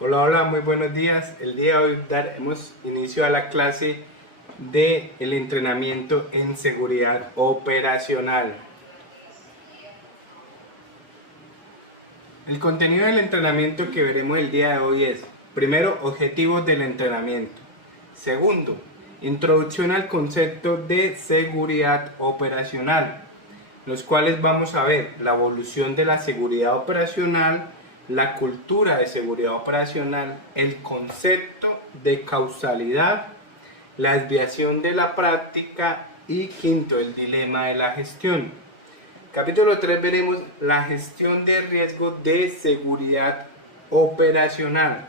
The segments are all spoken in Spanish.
Hola, hola, muy buenos días. El día de hoy daremos inicio a la clase de el entrenamiento en seguridad operacional. El contenido del entrenamiento que veremos el día de hoy es: primero, objetivos del entrenamiento; segundo, introducción al concepto de seguridad operacional, los cuales vamos a ver la evolución de la seguridad operacional, la cultura de seguridad operacional, el concepto de causalidad, la desviación de la práctica y quinto, el dilema de la gestión. Capítulo 3 veremos la gestión de riesgo de seguridad operacional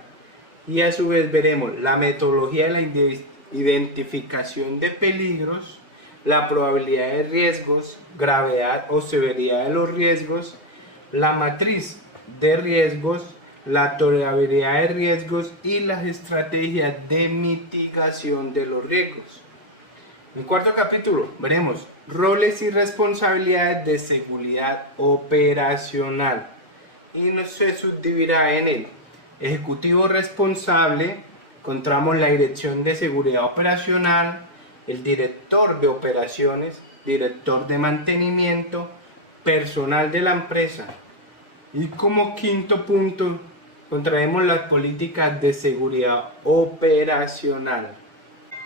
y a su vez veremos la metodología de la identificación de peligros, la probabilidad de riesgos, gravedad o severidad de los riesgos, la matriz de riesgos, la tolerabilidad de riesgos y las estrategias de mitigación de los riesgos. En el cuarto capítulo veremos roles y responsabilidades de seguridad operacional y se subdividirá en el ejecutivo responsable. Encontramos la dirección de seguridad operacional, el director de operaciones, director de mantenimiento, personal de la empresa. Y como quinto punto encontraremos las políticas de seguridad operacional.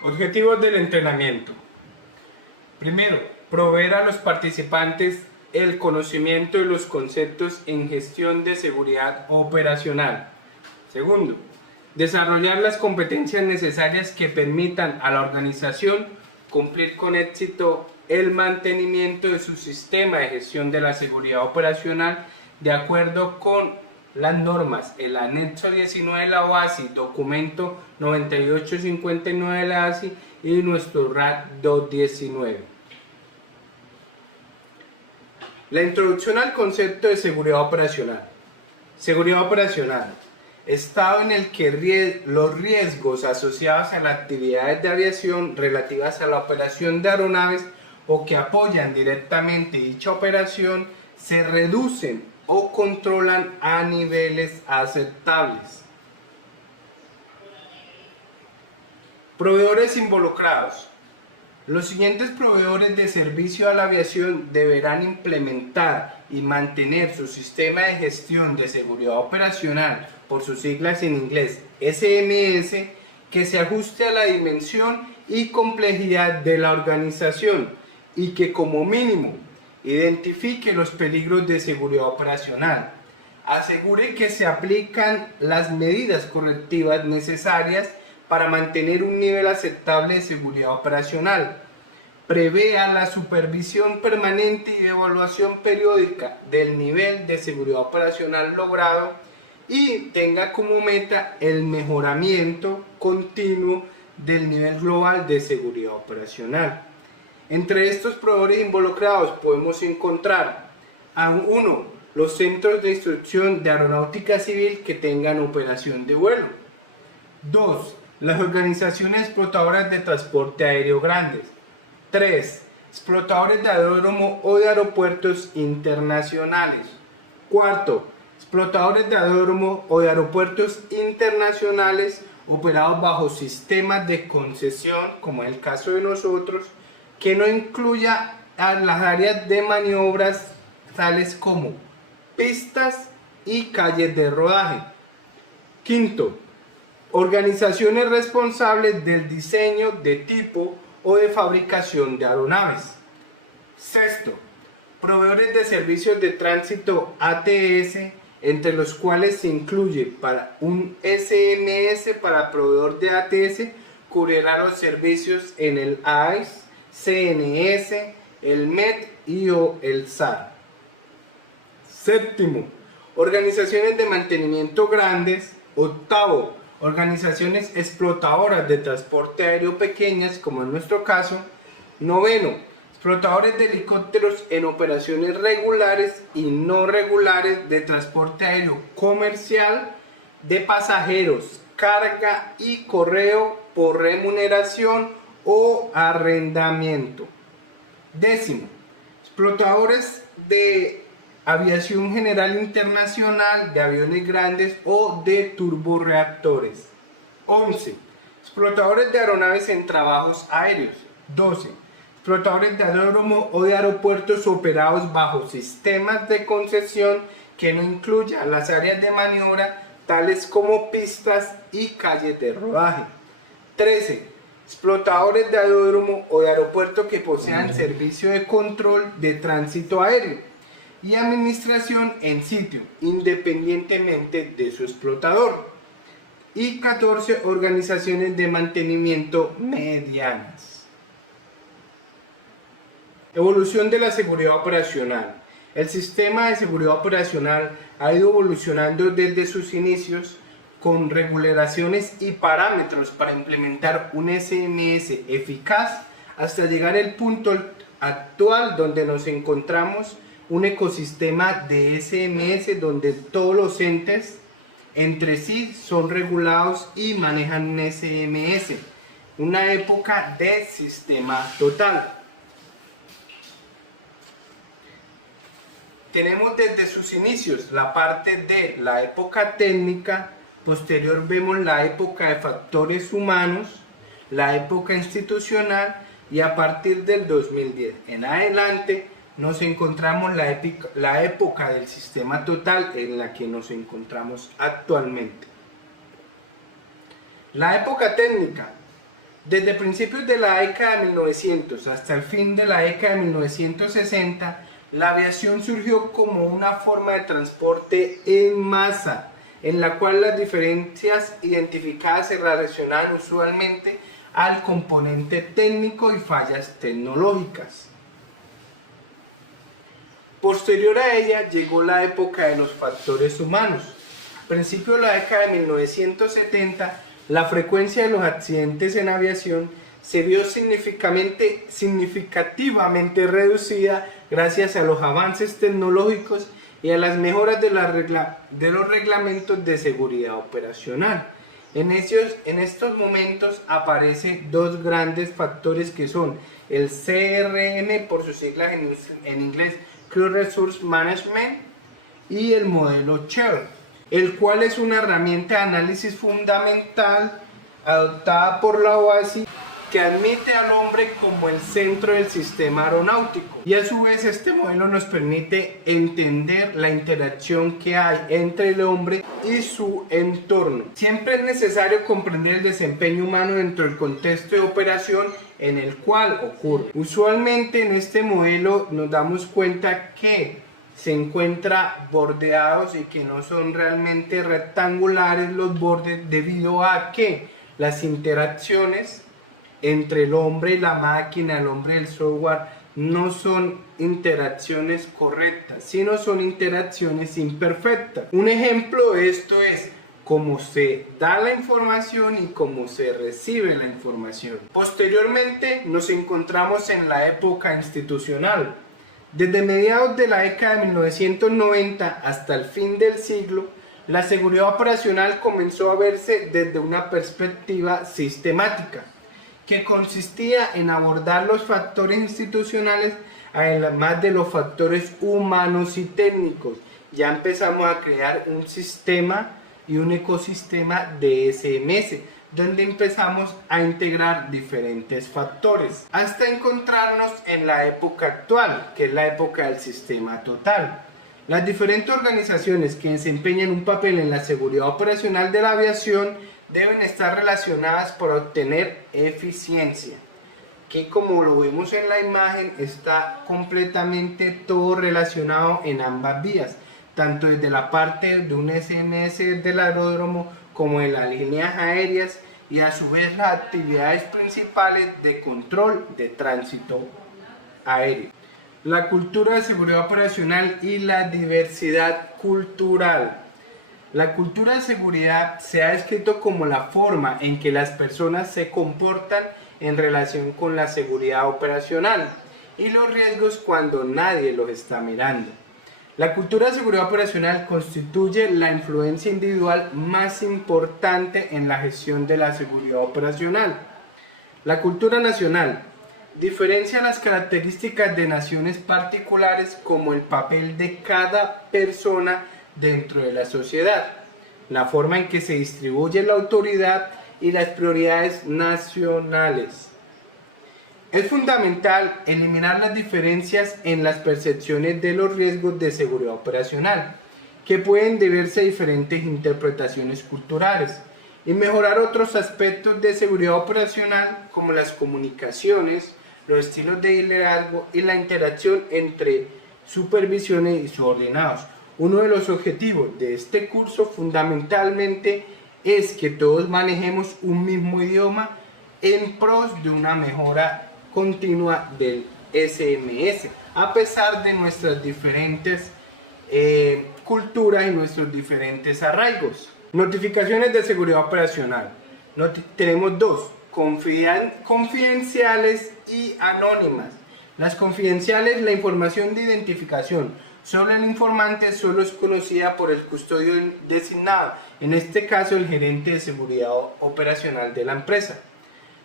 Objetivos del entrenamiento. Primero, proveer a los participantes el conocimiento de los conceptos en gestión de seguridad operacional. Segundo, desarrollar las competencias necesarias que permitan a la organización cumplir con éxito el mantenimiento de su sistema de gestión de la seguridad operacional de acuerdo con las normas, el anexo 19 de la OASI, documento 9859 de la ASI y nuestro RAT 219. La introducción al concepto de seguridad operacional. Seguridad operacional: estado en el que los riesgos asociados a las actividades de aviación relativas a la operación de aeronaves o que apoyan directamente dicha operación se reducen o controlan a niveles aceptables. Proveedores involucrados. Los siguientes proveedores de servicio a la aviación deberán implementar y mantener su sistema de gestión de seguridad operacional, por sus siglas en inglés SMS, que se ajuste a la dimensión y complejidad de la organización y que como mínimo identifique los peligros de seguridad operacional, asegure que se aplican las medidas correctivas necesarias para mantener un nivel aceptable de seguridad operacional, prevea la supervisión permanente y evaluación periódica del nivel de seguridad operacional logrado y tenga como meta el mejoramiento continuo del nivel global de seguridad operacional. Entre estos proveedores involucrados podemos encontrar a uno, los centros de instrucción de aeronáutica civil que tengan operación de vuelo. 2. Las organizaciones explotadoras de transporte aéreo grandes. 3. Explotadores de aeródromo o de aeropuertos internacionales. 4. Explotadores de aeródromo o de aeropuertos internacionales operados bajo sistemas de concesión, como es el caso de nosotros, que no incluya a las áreas de maniobras tales como pistas y calles de rodaje. Quinto, organizaciones responsables del diseño de tipo o de fabricación de aeronaves. Sexto, proveedores de servicios de tránsito ATS, entre los cuales se incluye para un SMS para proveedor de ATS, cubrirá los servicios en el AIS, CNS, el MED y o el SAR. Séptimo, organizaciones de mantenimiento grandes. Octavo, organizaciones explotadoras de transporte aéreo pequeñas, como en nuestro caso. Noveno, explotadores de helicópteros en operaciones regulares y no regulares de transporte aéreo comercial, de pasajeros, carga y correo por remuneración o arrendamiento. Décimo, explotadores de aviación general internacional, de aviones grandes o de turborreactores. 11. Explotadores de aeronaves en trabajos aéreos. 12. Explotadores de aeródromo o de aeropuertos operados bajo sistemas de concesión que no incluyan las áreas de maniobra tales como pistas y calles de rodaje. 13. Explotadores de aeródromo o de aeropuerto que posean servicio de control de tránsito aéreo y administración en sitio, independientemente de su explotador. Y 14. Organizaciones de mantenimiento medianas. Evolución de la seguridad operacional. El sistema de seguridad operacional ha ido evolucionando desde sus inicios con regulaciones y parámetros para implementar un SMS eficaz hasta llegar al punto actual donde nos encontramos un ecosistema de SMS donde todos los entes entre sí son regulados y manejan un SMS, una época de sistema total. Tenemos desde sus inicios la parte de la época técnica, posterior vemos la época de factores humanos, la época institucional y a partir del 2010 en adelante nos encontramos la época del sistema total en la que nos encontramos actualmente. La época técnica. Desde principios de la década de 1900 hasta el fin de la década de 1960, la aviación surgió como una forma de transporte en masa, en la cual las diferencias identificadas se relacionaban usualmente al componente técnico y fallas tecnológicas. Posterior a ella llegó la época de los factores humanos. A principios de la década de 1970, la frecuencia de los accidentes en aviación se vio significativamente reducida gracias a los avances tecnológicos y a las mejoras de los reglamentos de seguridad operacional. En estos momentos aparecen dos grandes factores que son el CRM, por sus siglas en inglés, Crew Resource Management, y el modelo CHAIR, el cual es una herramienta de análisis fundamental adoptada por la OASI que admite al hombre como el centro del sistema aeronáutico, y a su vez este modelo nos permite entender la interacción que hay entre el hombre y su entorno. Siempre es necesario comprender el desempeño humano dentro del contexto de operación en el cual ocurre. Usualmente en este modelo nos damos cuenta que se encuentra bordeados y que no son realmente rectangulares los bordes, debido a que las interacciones entre el hombre y la máquina, el hombre y el software, no son interacciones correctas, sino son interacciones imperfectas. Un ejemplo de esto es cómo se da la información y cómo se recibe la información. Posteriormente nos encontramos en la época institucional. Desde mediados de la década de 1990 hasta el fin del siglo, la seguridad operacional comenzó a verse desde una perspectiva sistemática, que consistía en abordar los factores institucionales además de los factores humanos y técnicos. Ya empezamos a crear un sistema y un ecosistema de SMS, donde empezamos a integrar diferentes factores, hasta encontrarnos en la época actual, que es la época del sistema total. Las diferentes organizaciones que desempeñan un papel en la seguridad operacional de la aviación deben estar relacionadas para obtener eficiencia, que como lo vemos en la imagen está completamente todo relacionado en ambas vías, tanto desde la parte de un SMS del aeródromo como de las líneas aéreas, y a su vez las actividades principales de control de tránsito aéreo. La cultura de seguridad operacional y la diversidad cultural. La cultura de seguridad se ha descrito como la forma en que las personas se comportan en relación con la seguridad operacional y los riesgos cuando nadie los está mirando. La cultura de seguridad operacional constituye la influencia individual más importante en la gestión de la seguridad operacional. La cultura nacional. Diferencia las características de naciones particulares como el papel de cada persona dentro de la sociedad, la forma en que se distribuye la autoridad y las prioridades nacionales. Es fundamental eliminar las diferencias en las percepciones de los riesgos de seguridad operacional, que pueden deberse a diferentes interpretaciones culturales, y mejorar otros aspectos de seguridad operacional como las comunicaciones, los estilos de liderazgo y la interacción entre supervisiones y subordinados. Uno de los objetivos de este curso fundamentalmente es que todos manejemos un mismo idioma en pros de una mejora continua del SMS, a pesar de nuestras diferentes culturas y nuestros diferentes arraigos. Notificaciones de seguridad operacional. Tenemos dos: confidenciales y anónimas. Las confidenciales, la información de identificación sobre el informante solo es conocida por el custodio designado, en este caso el gerente de seguridad operacional de la empresa.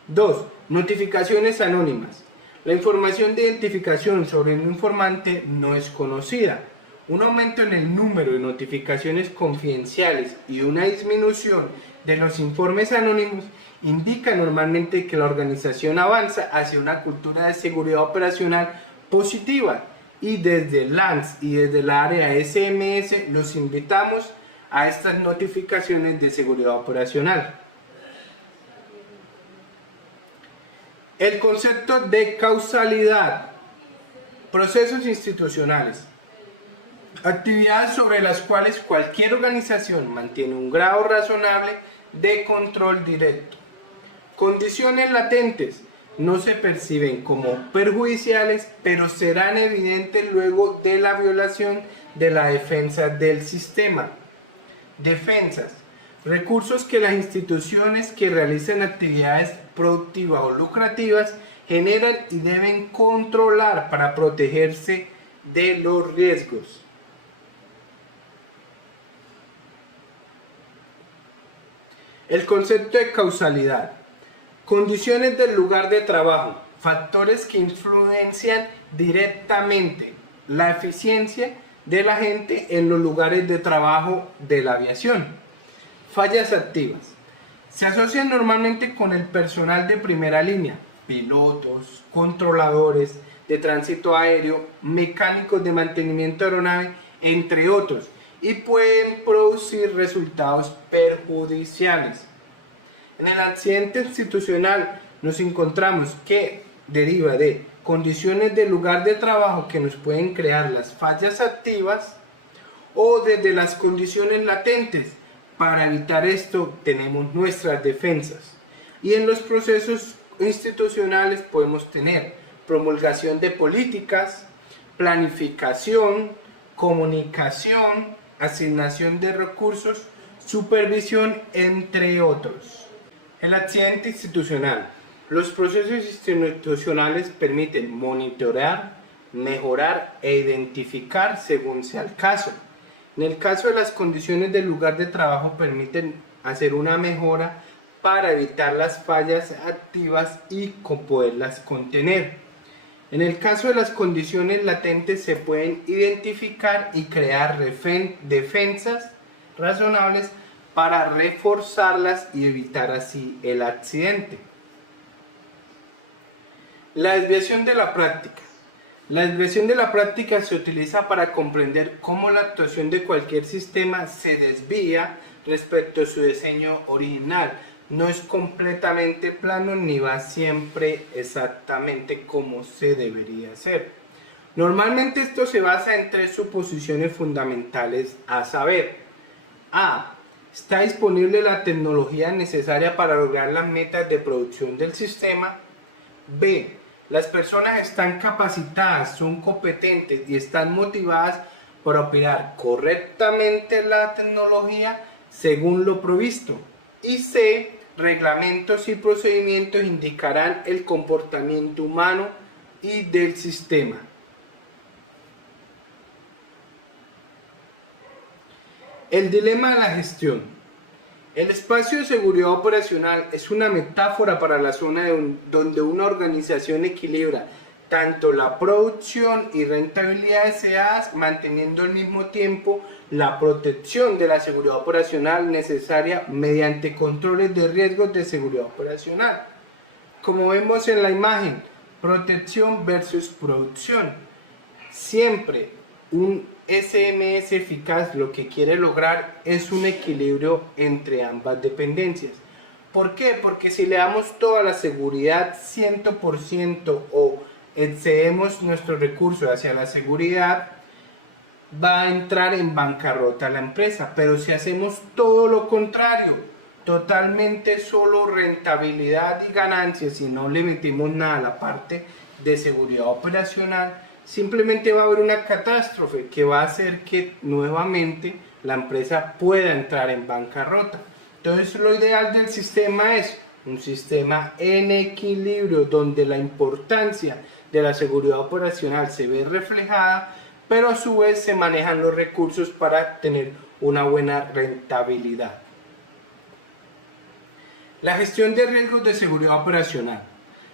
2. Notificaciones anónimas. La información de identificación sobre el informante no es conocida. Un aumento en el número de notificaciones confidenciales y una disminución de los informes anónimos indica normalmente que la organización avanza hacia una cultura de seguridad operacional positiva, y desde LANS y desde el área SMS los invitamos a estas notificaciones de seguridad operacional. El concepto de causalidad. Procesos institucionales. Actividades sobre las cuales cualquier organización mantiene un grado razonable de control directo. Condiciones latentes. No se perciben como perjudiciales, pero serán evidentes luego de la violación de la defensa del sistema. Defensas. Recursos que las instituciones que realizan actividades productivas o lucrativas generan y deben controlar para protegerse de los riesgos. El concepto de causalidad. Condiciones del lugar de trabajo. Factores que influencian directamente la eficiencia de la gente en los lugares de trabajo de la aviación. Fallas activas. Se asocian normalmente con el personal de primera línea, pilotos, controladores de tránsito aéreo, mecánicos de mantenimiento de aeronave, entre otros, y pueden producir resultados perjudiciales. En el accidente institucional nos encontramos que deriva de condiciones del lugar de trabajo que nos pueden crear las fallas activas, o desde las condiciones latentes. Para evitar esto tenemos nuestras defensas, y en los procesos institucionales podemos tener promulgación de políticas, planificación, comunicación, asignación de recursos, supervisión, entre otros. El accidente institucional. Los procesos institucionales permiten monitorear, mejorar e identificar según sea el caso. En el caso de las condiciones del lugar de trabajo, permiten hacer una mejora para evitar las fallas activas y poderlas contener. En el caso de las condiciones latentes, se pueden identificar y crear defensas razonables para reforzarlas y evitar así el accidente. La desviación de la práctica. La desviación de la práctica se utiliza para comprender cómo la actuación de cualquier sistema se desvía respecto a su diseño original. No es completamente plano ni va siempre exactamente como se debería hacer. Normalmente esto se basa en tres suposiciones fundamentales, a saber: A. Está disponible la tecnología necesaria para lograr las metas de producción del sistema. B. Las personas están capacitadas, son competentes y están motivadas para operar correctamente la tecnología según lo provisto. Y C. Reglamentos y procedimientos indicarán el comportamiento humano y del sistema. El dilema de la gestión. El espacio de seguridad operacional es una metáfora para la zona donde una organización equilibra tanto la producción y rentabilidad deseadas, manteniendo al mismo tiempo la protección de la seguridad operacional necesaria mediante controles de riesgos de seguridad operacional. Como vemos en la imagen, protección versus producción. Siempre un SMS eficaz lo que quiere lograr es un equilibrio entre ambas dependencias. ¿Por qué? Porque si le damos toda la seguridad 100% o excedemos nuestros recursos hacia la seguridad, va a entrar en bancarrota la empresa. Pero si hacemos todo lo contrario, totalmente solo rentabilidad y ganancias, y no le metimos nada a la parte de seguridad operacional, simplemente va a haber una catástrofe que va a hacer que nuevamente la empresa pueda entrar en bancarrota. Entonces lo ideal del sistema es un sistema en equilibrio donde la importancia de la seguridad operacional se ve reflejada, pero a su vez se manejan los recursos para tener una buena rentabilidad. La gestión de riesgos de seguridad operacional.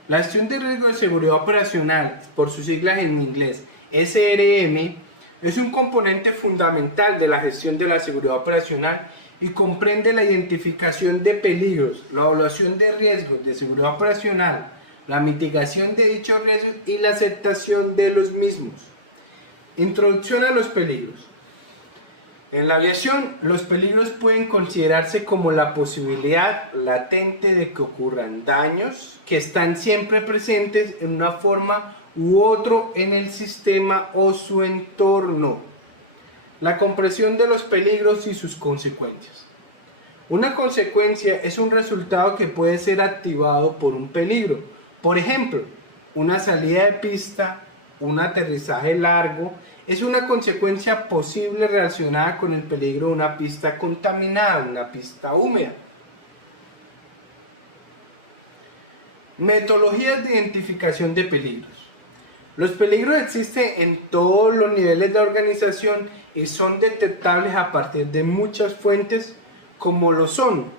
La gestión de riesgos de seguridad operacional, por sus siglas en inglés SRM, es un componente fundamental de la gestión de la seguridad operacional y comprende la identificación de peligros, la evaluación de riesgos de seguridad operacional, la mitigación de dichos riesgos y la aceptación de los mismos. Introducción a los peligros. En la aviación, los peligros pueden considerarse como la posibilidad latente de que ocurran daños que están siempre presentes en una forma u otro en el sistema o su entorno. La comprensión de los peligros y sus consecuencias. Una consecuencia es un resultado que puede ser activado por un peligro. Por ejemplo, una salida de pista, un aterrizaje largo, es una consecuencia posible relacionada con el peligro de una pista contaminada, una pista húmeda. Metodologías de identificación de peligros. Los peligros existen en todos los niveles de organización y son detectables a partir de muchas fuentes, como lo son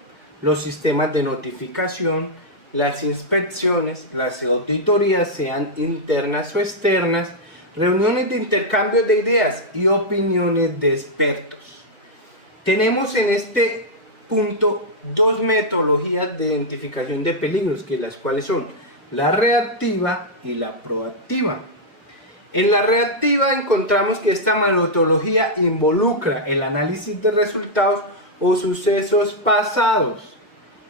los sistemas de notificación, las inspecciones, las auditorías, sean internas o externas, reuniones de intercambio de ideas y opiniones de expertos. Tenemos en este punto dos metodologías de identificación de peligros, que las cuales son la reactiva y la proactiva. En la reactiva encontramos que esta metodología involucra el análisis de resultados o sucesos pasados.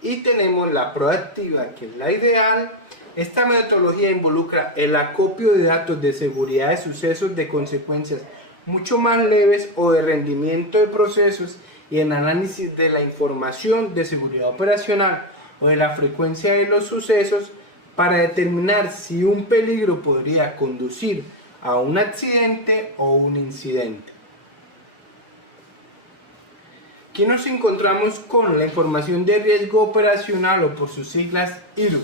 Y tenemos la proactiva, que es la ideal. Esta metodología involucra el acopio de datos de seguridad de sucesos de consecuencias mucho más leves o de rendimiento de procesos y el análisis de la información de seguridad operacional o de la frecuencia de los sucesos para determinar si un peligro podría conducir a un accidente o un incidente. Aquí nos encontramos con la información de riesgo operacional, o por sus siglas IRU,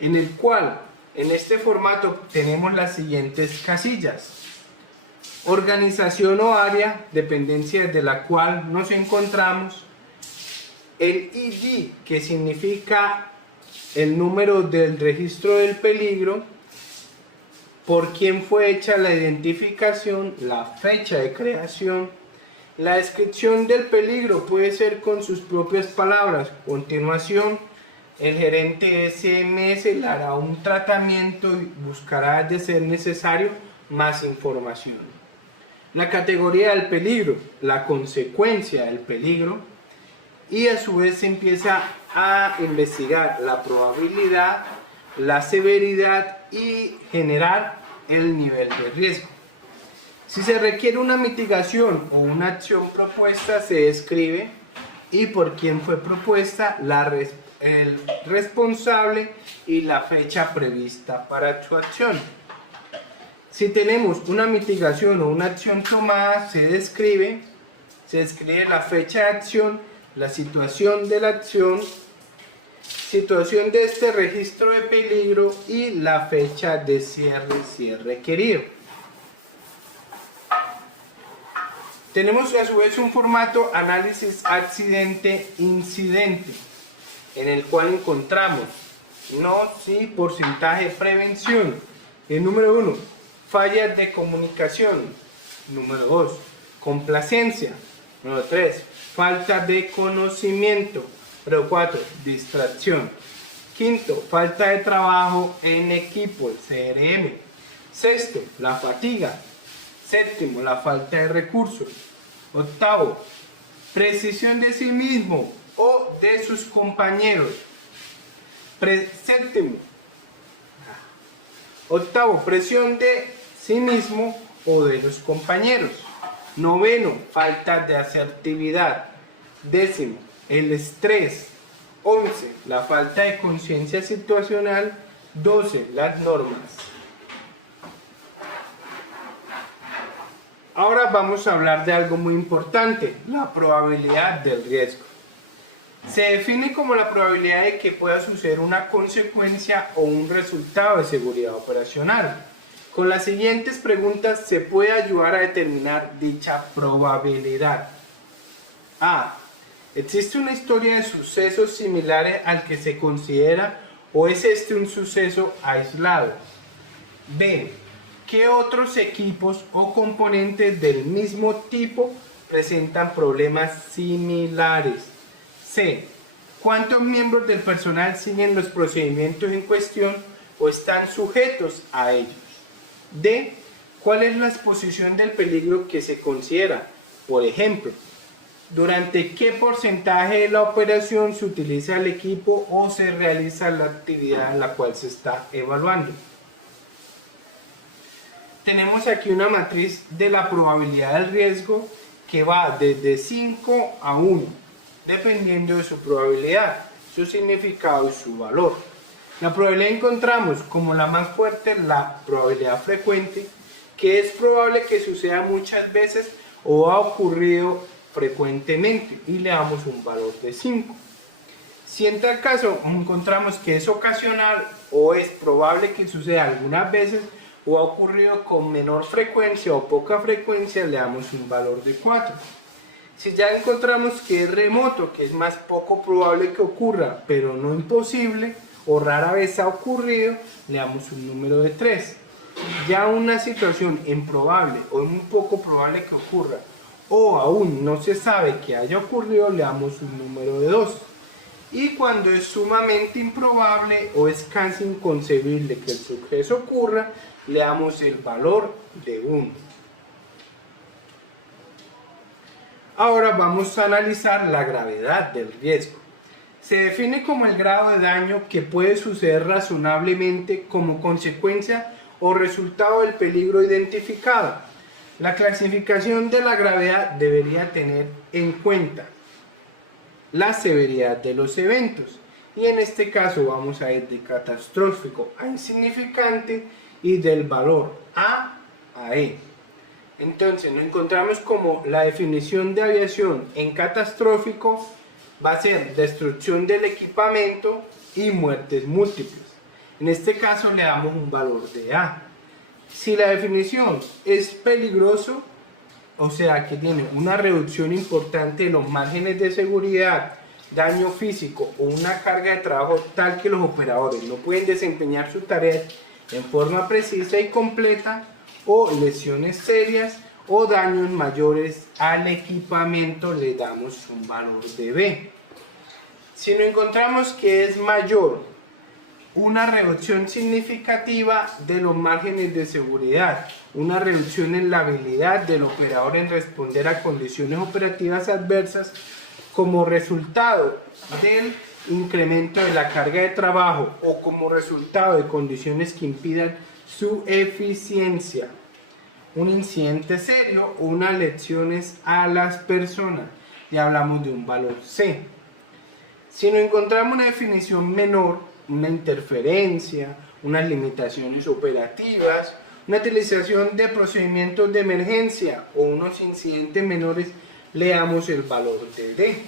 en el cual en este formato tenemos las siguientes casillas: organización o área, dependencia de la cual nos encontramos; el ID, que significa el número del registro del peligro; por quién fue hecha la identificación; la fecha de creación. La descripción del peligro puede ser con sus propias palabras. A continuación, el gerente SMS le hará un tratamiento y buscará, de ser necesario, más información. La categoría del peligro, la consecuencia del peligro, y a su vez se empieza a investigar la probabilidad, la severidad y generar el nivel de riesgo. Si se requiere una mitigación o una acción propuesta, se describe y por quién fue propuesta, el responsable y la fecha prevista para su acción. Si tenemos una mitigación o una acción tomada, se describe la fecha de acción, la situación de la acción, situación de este registro de peligro y la fecha de cierre si es requerido. Tenemos a su vez un formato análisis accidente-incidente, en el cual encontramos no, sí, porcentaje de prevención. El número 1, fallas de comunicación. Número 2, complacencia. Número 3, falta de conocimiento. Número 4, distracción. Quinto, falta de trabajo en equipo, el CRM. Sexto, la fatiga. Séptimo, la falta de recursos. Octavo, precisión de sí mismo o de sus compañeros. Octavo, presión de sí mismo o de los compañeros. Noveno, falta de asertividad. Décimo, el estrés. 11, la falta de conciencia situacional. 12, las normas. Ahora vamos a hablar de algo muy importante, la probabilidad del riesgo. Se define como la probabilidad de que pueda suceder una consecuencia o un resultado de seguridad operacional. Con las siguientes preguntas se puede ayudar a determinar dicha probabilidad. A. ¿Existe una historia de sucesos similares al que se considera o es este un suceso aislado? B. ¿Qué otros equipos o componentes del mismo tipo presentan problemas similares? C. ¿Cuántos miembros del personal siguen los procedimientos en cuestión o están sujetos a ellos? D. ¿Cuál es la exposición del peligro que se considera? Por ejemplo, ¿durante qué porcentaje de la operación se utiliza el equipo o se realiza la actividad en la cual se está evaluando? Tenemos aquí una matriz de la probabilidad del riesgo que va desde 5 a 1, dependiendo de su probabilidad, su significado y su valor. La probabilidad encontramos como la más fuerte la probabilidad frecuente, que es probable que suceda muchas veces o ha ocurrido frecuentemente, y le damos un valor de 5. Si en tal caso encontramos que es ocasional o es probable que suceda algunas veces o ha ocurrido con menor frecuencia o poca frecuencia, le damos un valor de 4. Si ya encontramos que es remoto, que es más poco probable que ocurra, pero no imposible, o rara vez ha ocurrido, le damos un número de 3. Ya una situación improbable o muy poco probable que ocurra, o aún no se sabe que haya ocurrido, le damos un número de 2. Y cuando es sumamente improbable o es casi inconcebible que el suceso ocurra, le damos el valor de 1. Ahora vamos a analizar la gravedad del riesgo. Se define como el grado de daño que puede suceder razonablemente como consecuencia o resultado del peligro identificado. La clasificación de la gravedad debería tener en cuenta la severidad de los eventos, y en este caso vamos a ir de catastrófico a insignificante y del valor A a E. Entonces nos encontramos como la definición de aviación en catastrófico va a ser destrucción del equipamiento y muertes múltiples. En este caso le damos un valor de A. Si la definición es peligroso, o sea que tiene una reducción importante de los márgenes de seguridad, daño físico o una carga de trabajo tal que los operadores no pueden desempeñar su tarea en forma precisa y completa, o lesiones serias o daños mayores al equipamiento, le damos un valor de B. Si nos encontramos que es mayor una reducción significativa de los márgenes de seguridad, una reducción en la habilidad del operador en responder a condiciones operativas adversas como resultado del incremento de la carga de trabajo o como resultado de condiciones que impidan su eficiencia, un incidente serio o unas lesiones a las personas, y hablamos de un valor C. Si nos encontramos una definición menor, una interferencia, unas limitaciones operativas, una utilización de procedimientos de emergencia o unos incidentes menores, le damos el valor de D.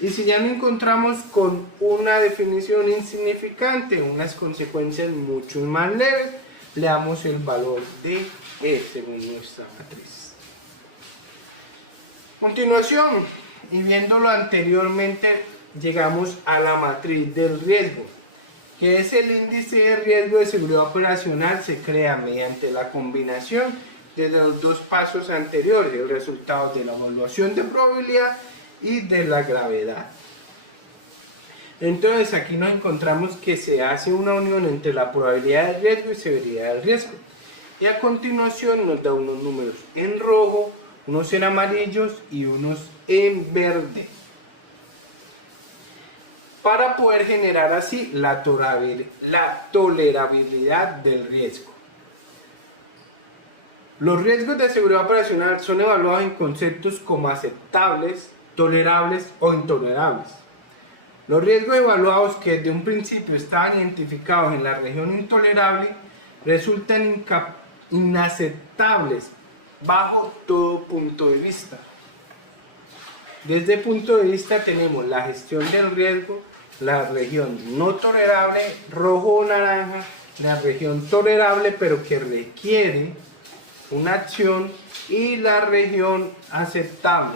Y si ya nos encontramos con una definición insignificante, unas consecuencias mucho más leves, le damos el valor de E según nuestra matriz. Continuación, y viéndolo anteriormente, llegamos a la matriz del riesgo, que es el índice de riesgo de seguridad operacional. Se crea mediante la combinación de los dos pasos anteriores, el resultado de la evaluación de probabilidad y de la gravedad. Entonces aquí nos encontramos que se hace una unión entre la probabilidad de riesgo y severidad del riesgo. Y a continuación nos da unos números en rojo, unos en amarillos y unos en verde, para poder generar así la tolerabilidad del riesgo. Los riesgos de seguridad operacional son evaluados en conceptos como aceptables, tolerables o intolerables. Los riesgos evaluados que desde un principio estaban identificados en la región intolerable resultan inaceptables bajo todo punto de vista. Desde el punto de vista tenemos la gestión del riesgo, la región no tolerable, rojo o naranja, la región tolerable pero que requiere una acción, y la región aceptable.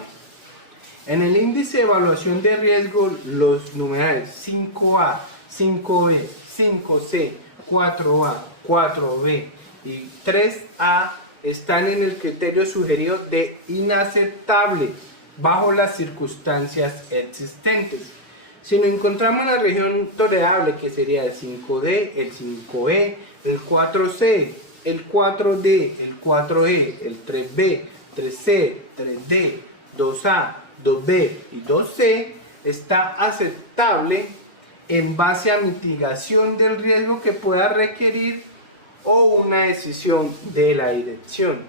En el índice de evaluación de riesgo, los numerales 5A, 5B, 5C, 4A, 4B y 3A están en el criterio sugerido de inaceptable bajo las circunstancias existentes. Si nos encontramos en la región tolerable, que sería el 5D, el 5E, el 4C, el 4D, el 4E, el 3B, 3C, 3D, 2A, 2B y 2C, está aceptable en base a mitigación del riesgo que pueda requerir o una decisión de la dirección.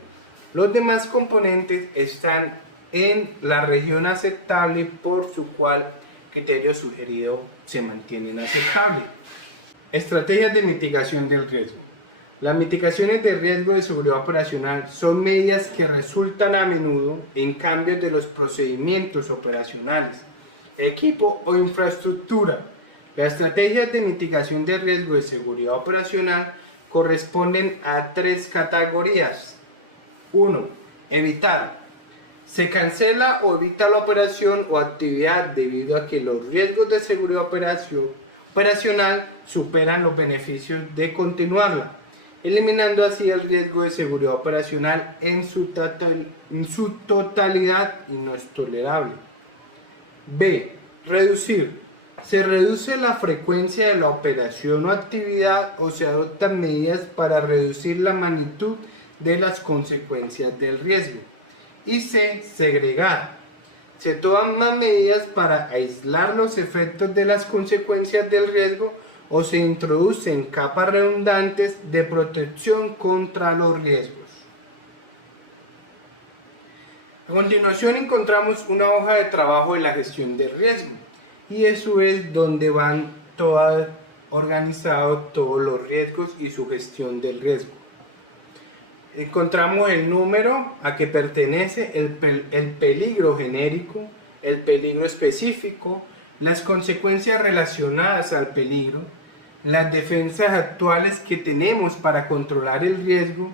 Los demás componentes están en la región aceptable, por su cual criterio sugerido se mantiene inaceptable. Estrategias de mitigación del riesgo. Las mitigaciones de riesgo de seguridad operacional son medidas que resultan a menudo en cambios de los procedimientos operacionales, equipo o infraestructura. Las estrategias de mitigación de riesgo de seguridad operacional corresponden a tres categorías. 1. Evitar. Se cancela o evita la operación o actividad debido a que los riesgos de seguridad operacional superan los beneficios de continuarla, eliminando así el riesgo de seguridad operacional en su totalidad y no es tolerable. B. Reducir. Se reduce la frecuencia de la operación o actividad, o se adoptan medidas para reducir la magnitud de las consecuencias del riesgo. Y C. Segregar. Se toman más medidas para aislar los efectos de las consecuencias del riesgo, o se introducen capas redundantes de protección contra los riesgos. A continuación encontramos una hoja de trabajo de la gestión del riesgo, y eso es donde van organizados todos los riesgos y su gestión del riesgo. Encontramos el número a que pertenece, el peligro genérico, el peligro específico, las consecuencias relacionadas al peligro, las defensas actuales que tenemos para controlar el riesgo.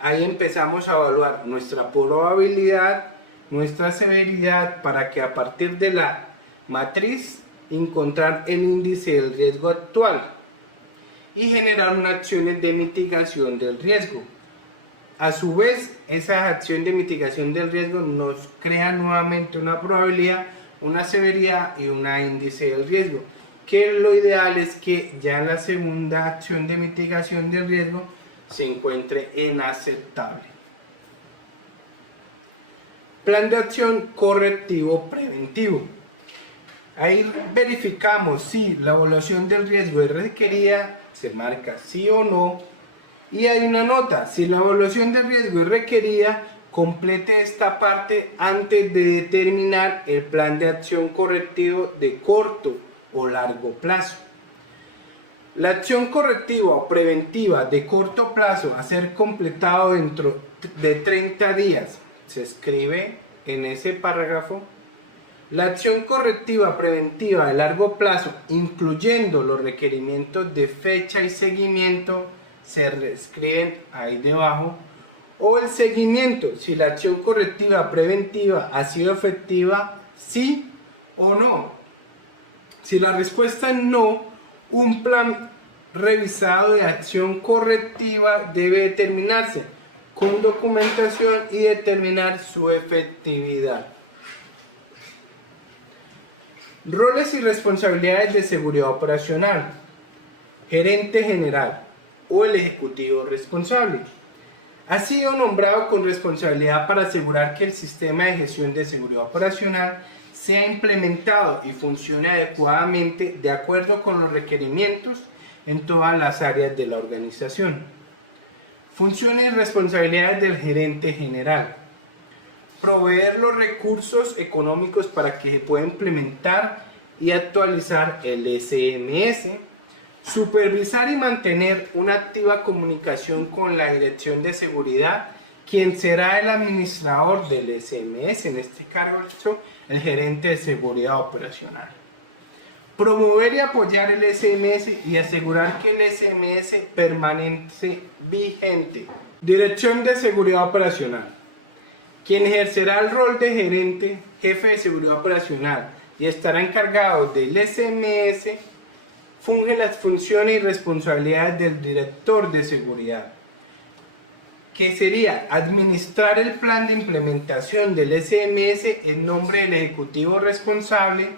Ahí empezamos a evaluar nuestra probabilidad, nuestra severidad, para que a partir de la matriz encontrar el índice del riesgo actual y generar unas acciones de mitigación del riesgo. A su vez, esa acción de mitigación del riesgo nos crea nuevamente una probabilidad, una severidad y un índice del riesgo, que lo ideal es que ya la segunda acción de mitigación del riesgo se encuentre en aceptable. Plan de acción correctivo preventivo. Ahí verificamos si la evaluación del riesgo es requerida, se marca sí o no, y hay una nota: si la evaluación del riesgo es requerida, complete esta parte antes de determinar el plan de acción correctivo de corto o largo plazo. La acción correctiva o preventiva de corto plazo a ser completado dentro de 30 días, se escribe en ese párrafo. La acción correctiva preventiva de largo plazo, incluyendo los requerimientos de fecha y seguimiento, se escriben ahí debajo, O el seguimiento, si la acción correctiva preventiva ha sido efectiva, sí o no. Si la respuesta es no, un plan revisado de acción correctiva debe determinarse con documentación y determinar su efectividad. Roles y responsabilidades de seguridad operacional. Gerente general o el ejecutivo responsable. Ha sido nombrado con responsabilidad para asegurar que el sistema de gestión de seguridad operacional sea implementado y funcione adecuadamente de acuerdo con los requerimientos en todas las áreas de la organización. Funciones y responsabilidades del gerente general. Proveer los recursos económicos para que se pueda implementar y actualizar el SMS. Supervisar y mantener una activa comunicación con la Dirección de Seguridad, quien será el administrador del SMS, en este caso el gerente de seguridad operacional. Promover y apoyar el SMS y asegurar que el SMS permanece vigente. Dirección de seguridad operacional. Quien ejercerá el rol de gerente, jefe de seguridad operacional y estará encargado del SMS, funge las funciones y responsabilidades del director de seguridad, que sería administrar el plan de implementación del SMS en nombre del ejecutivo responsable,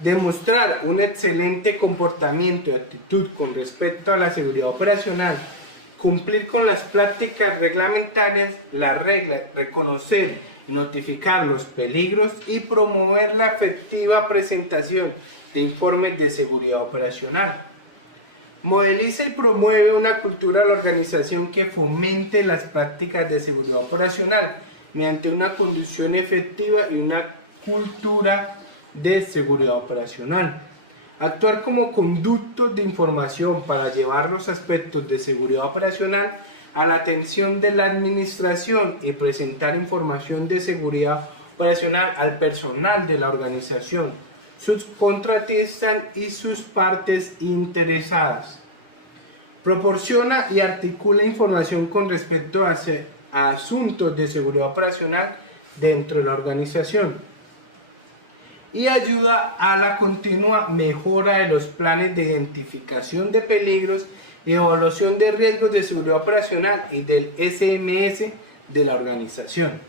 demostrar un excelente comportamiento y actitud con respecto a la seguridad operacional, cumplir con las prácticas reglamentarias, las reglas, reconocer y notificar los peligros y promover la efectiva presentación de informes de seguridad operacional. Modeliza y promueve una cultura de la organización que fomente las prácticas de seguridad operacional mediante una conducción efectiva y una cultura de seguridad operacional. Actuar como conductos de información para llevar los aspectos de seguridad operacional a la atención de la administración y presentar información de seguridad operacional al personal de la organización, sus contratistas y sus partes interesadas. Proporciona y articula información con respecto a asuntos de seguridad operacional dentro de la organización y ayuda a la continua mejora de los planes de identificación de peligros y evaluación de riesgos de seguridad operacional y del SMS de la organización.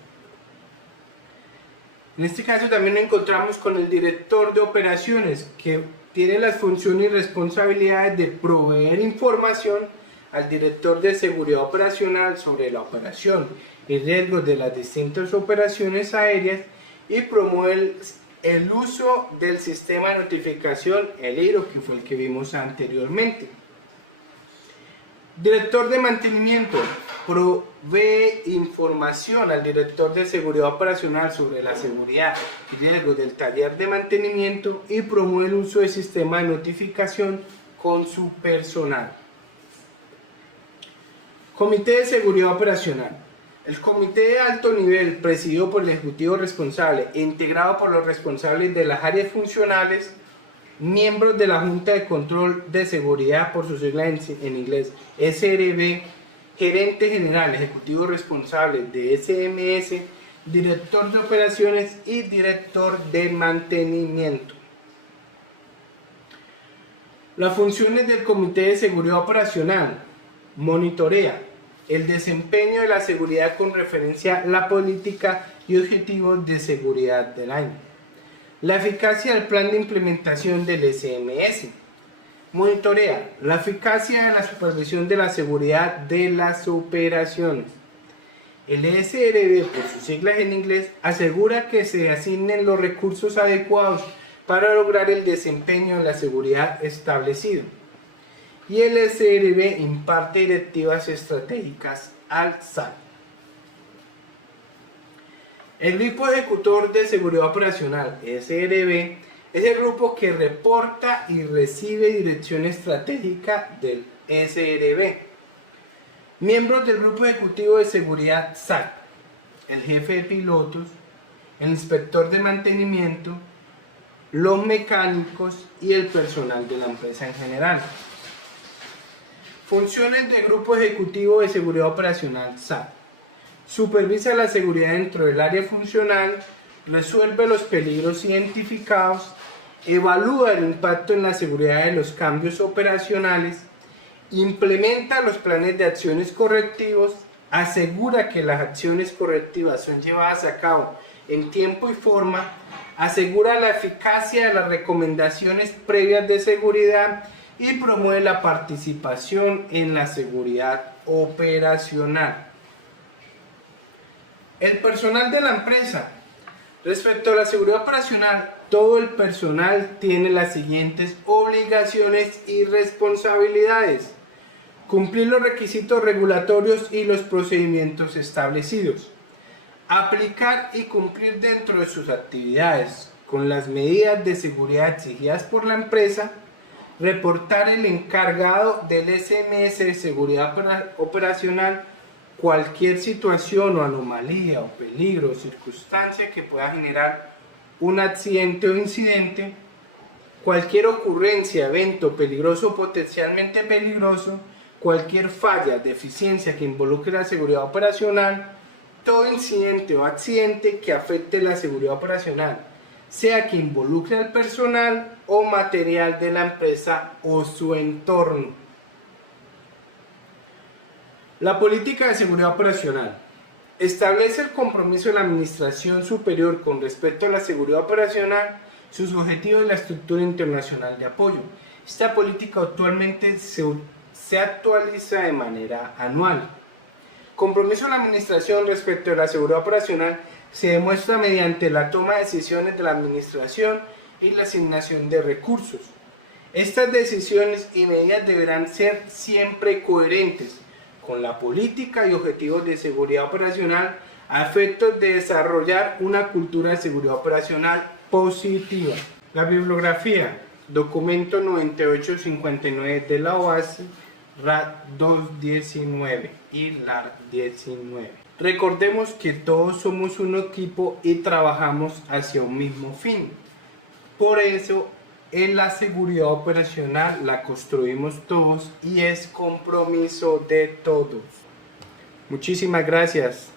En este caso también nos encontramos con el director de operaciones, que tiene las funciones y responsabilidades de proveer información al director de seguridad operacional sobre la operación y riesgos de las distintas operaciones aéreas y promover el uso del sistema de notificación, el IRO, que fue el que vimos anteriormente. Director de mantenimiento provee información al director de seguridad operacional sobre la seguridad y riesgos del taller de mantenimiento y promueve el uso del sistema de notificación con su personal. Comité de seguridad operacional. El comité de alto nivel, presidido por el ejecutivo responsable e integrado por los responsables de las áreas funcionales, miembros de la Junta de Control de Seguridad, por sus siglas en inglés, SRB, gerente general, ejecutivo responsable de SMS, director de operaciones y director de mantenimiento. Las funciones del Comité de Seguridad Operacional: monitorea el desempeño de la seguridad con referencia a la política y objetivos de seguridad del año. La eficacia del plan de implementación del SMS. Monitorea la eficacia de la supervisión de la seguridad de las operaciones. El SRB, por sus siglas en inglés, asegura que se asignen los recursos adecuados para lograr el desempeño de la seguridad establecido. Y el SRB imparte directivas estratégicas al SAT. El Grupo Ejecutor de Seguridad Operacional, SRB, es el grupo que reporta y recibe dirección estratégica del SRB. Miembros del Grupo Ejecutivo de Seguridad SAT: el jefe de pilotos, el inspector de mantenimiento, los mecánicos y el personal de la empresa en general. Funciones del Grupo Ejecutivo de Seguridad Operacional SAT: supervisa la seguridad dentro del área funcional, resuelve los peligros identificados, evalúa el impacto en la seguridad de los cambios operacionales, implementa los planes de acciones correctivos, asegura que las acciones correctivas son llevadas a cabo en tiempo y forma, asegura la eficacia de las recomendaciones previas de seguridad y promueve la participación en la seguridad operacional. El personal de la empresa. Respecto a la seguridad operacional, todo el personal tiene las siguientes obligaciones y responsabilidades: cumplir los requisitos regulatorios y los procedimientos establecidos, aplicar y cumplir dentro de sus actividades con las medidas de seguridad exigidas por la empresa, reportar el encargado del SMS de seguridad operacional cualquier situación o anomalía o peligro o circunstancia que pueda generar un accidente o incidente, cualquier ocurrencia, evento peligroso o potencialmente peligroso, cualquier falla, deficiencia que involucre la seguridad operacional, todo incidente o accidente que afecte la seguridad operacional, sea que involucre al personal o material de la empresa o su entorno. La política de seguridad operacional establece el compromiso de la administración superior con respecto a la seguridad operacional, sus objetivos y la estructura internacional de apoyo. Esta política actualmente se actualiza de manera anual. Compromiso de la administración respecto a la seguridad operacional se demuestra mediante la toma de decisiones de la administración y la asignación de recursos. Estas decisiones y medidas deberán ser siempre coherentes con la política y objetivos de seguridad operacional a efectos de desarrollar una cultura de seguridad operacional positiva. La bibliografía: documento 9859 de la OASI, RAD 219 y LAR 19. Recordemos que todos somos un equipo y trabajamos hacia un mismo fin. Por eso, en la seguridad operacional la construimos todos y es compromiso de todos. Muchísimas gracias.